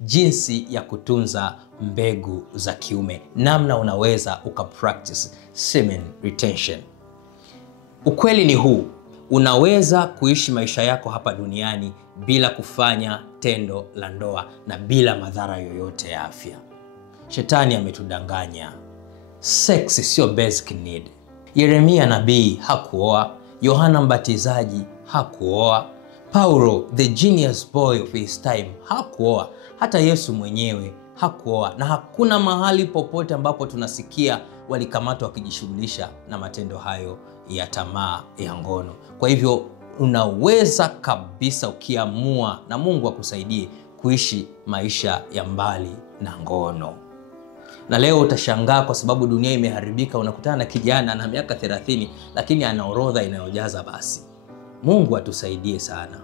jinsi ya kutunza mbegu za kiume, namna unaweza ukapractice semen retention. Ukweli ni huu, unaweza kuishi maisha yako hapa duniani bila kufanya tendo la ndoa na bila madhara yoyote ya afya. Shetani ametudanganya. Sex sio basic need. Yeremia nabii hakuoa, Yohana Mbatizaji hakuoa, Paulo the genius boy of his time hakuoa, hata Yesu mwenyewe hakuoa, na hakuna mahali popote ambapo tunasikia walikamatwa wakijishughulisha na matendo hayo ya tamaa ya ngono. Kwa hivyo unaweza kabisa ukiamua na Mungu akusaidie kuishi maisha ya mbali na ngono. Na leo utashangaa kwa sababu dunia imeharibika, unakutana na kijana na miaka 30 lakini ana orodha inayojaza basi. Mungu atusaidie sana.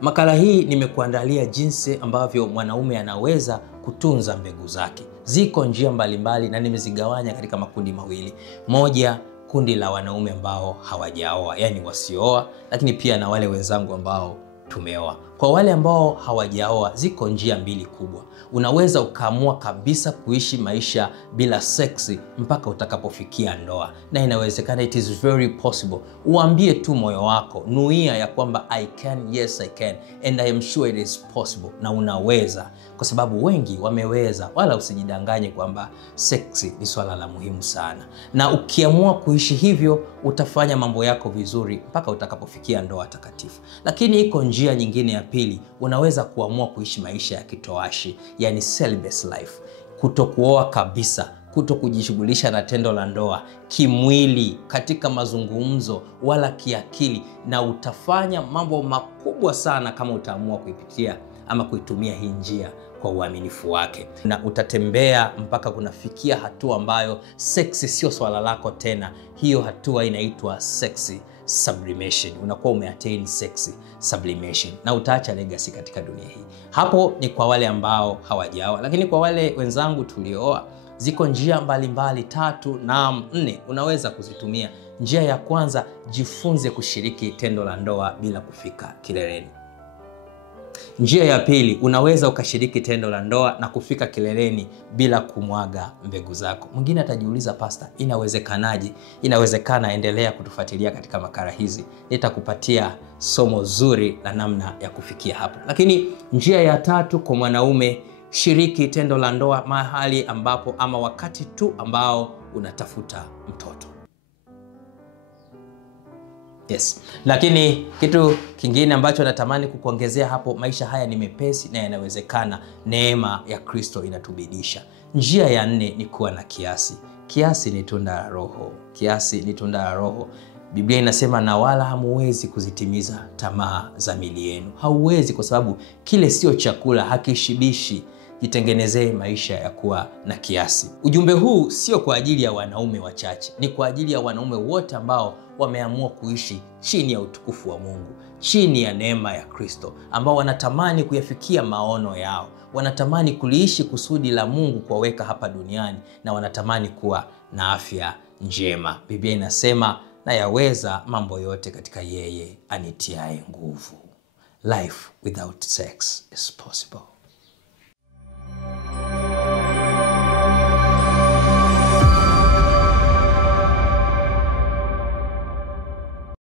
Makala hii nimekuandalia jinsi ambavyo mwanaume anaweza kutunza mbegu zake. Ziko njia mbalimbali na nimezigawanya katika makundi mawili. Moja, kundi la wanaume ambao hawajaoa, yani wasiooa, lakini pia na wale wenzangu ambao tumeoa. Kwa wale ambao hawajaoa, ziko njia mbili kubwa. Unaweza ukaamua kabisa kuishi maisha bila seksi mpaka utakapofikia ndoa. Na inawezekana, it is very possible. Uambie tu moyo wako, nuia ya kwamba I can, yes I can, and I am sure it is possible. Na unaweza, kwa sababu wengi wameweza. Wala usijidanganye kwamba seksi ni swala la muhimu sana. Na ukiamua kuishi hivyo, utafanya mambo yako vizuri mpaka utakapofikia ndoa takatifu. Lakini iko njia nyingine ya pili. Unaweza kuamua kuishi maisha ya kitoashi, yani celibacy life. Kutokuoa kabisa, kutokujishughulisha na tendo la ndoa kimwili, katika mazungumzo wala kiakili, na utafanya mambo makubwa sana kama utaamua kuipitia ama kuitumia hii njia kwa uaminifu wake. Na utatembea mpaka kunafikia hatua ambayo seksi sio swala lako tena. Hiyo hatua inaitwa sexy sublimation. Unakuwa umeattain sexy sublimation na utaacha legacy katika dunia hii. Hapo ni kwa wale ambao hawajaoa, lakini kwa wale wenzangu tulioa, ziko njia mbalimbali 3 na 4 unaweza kuzitumia. Njia ya kwanza, jifunze kushiriki tendo la ndoa bila kufika kileleni. Njia ya pili, unaweza ukashiriki tendo la ndoa na kufika kileleni bila kumwaga mbegu zako. Mwingine atajiuliza, pastor, inawezekanaje? Inawezekana. Endelea kutufuatilia katika makala hizi. Nitakupatia somo zuri la namna ya kufikia hapo. Lakini njia ya 3 kwa mwanaume, shiriki tendo la ndoa mahali ambapo ama wakati tu ambao unatafuta mtoto. Yes. Lakini kitu kingine ambacho natamani kukuongezea hapo, maisha haya ni mepesi na yanawezekana. Neema ya Kristo inatubidisha. Njia ya 4 ni kuwa na kiasi. Kiasi ni tunda la Roho. Kiasi ni tunda la Roho. Biblia inasema, na wala hamuwezi kuzitimiza tamaa za miili yenu. Hauwezi, kwa sababu kile sio chakula, hakishibishi. Jitengenezee maisha ya kuwa na kiasi. Ujumbe huu sio kwa ajili ya wanaume wachache, ni kwa ajili ya wanaume wote ambao wameamua kuishi chini ya utukufu wa Mungu, chini ya neema ya Kristo, ambao wanatamani kuyafikia maono yao, wanatamani kuliishi kusudi la Mungu kuwaweka hapa duniani, na wanatamani kuwa na afya njema. Biblia inasema, na yaweza mambo yote katika yeye anitiaye nguvu. Life without sex is possible.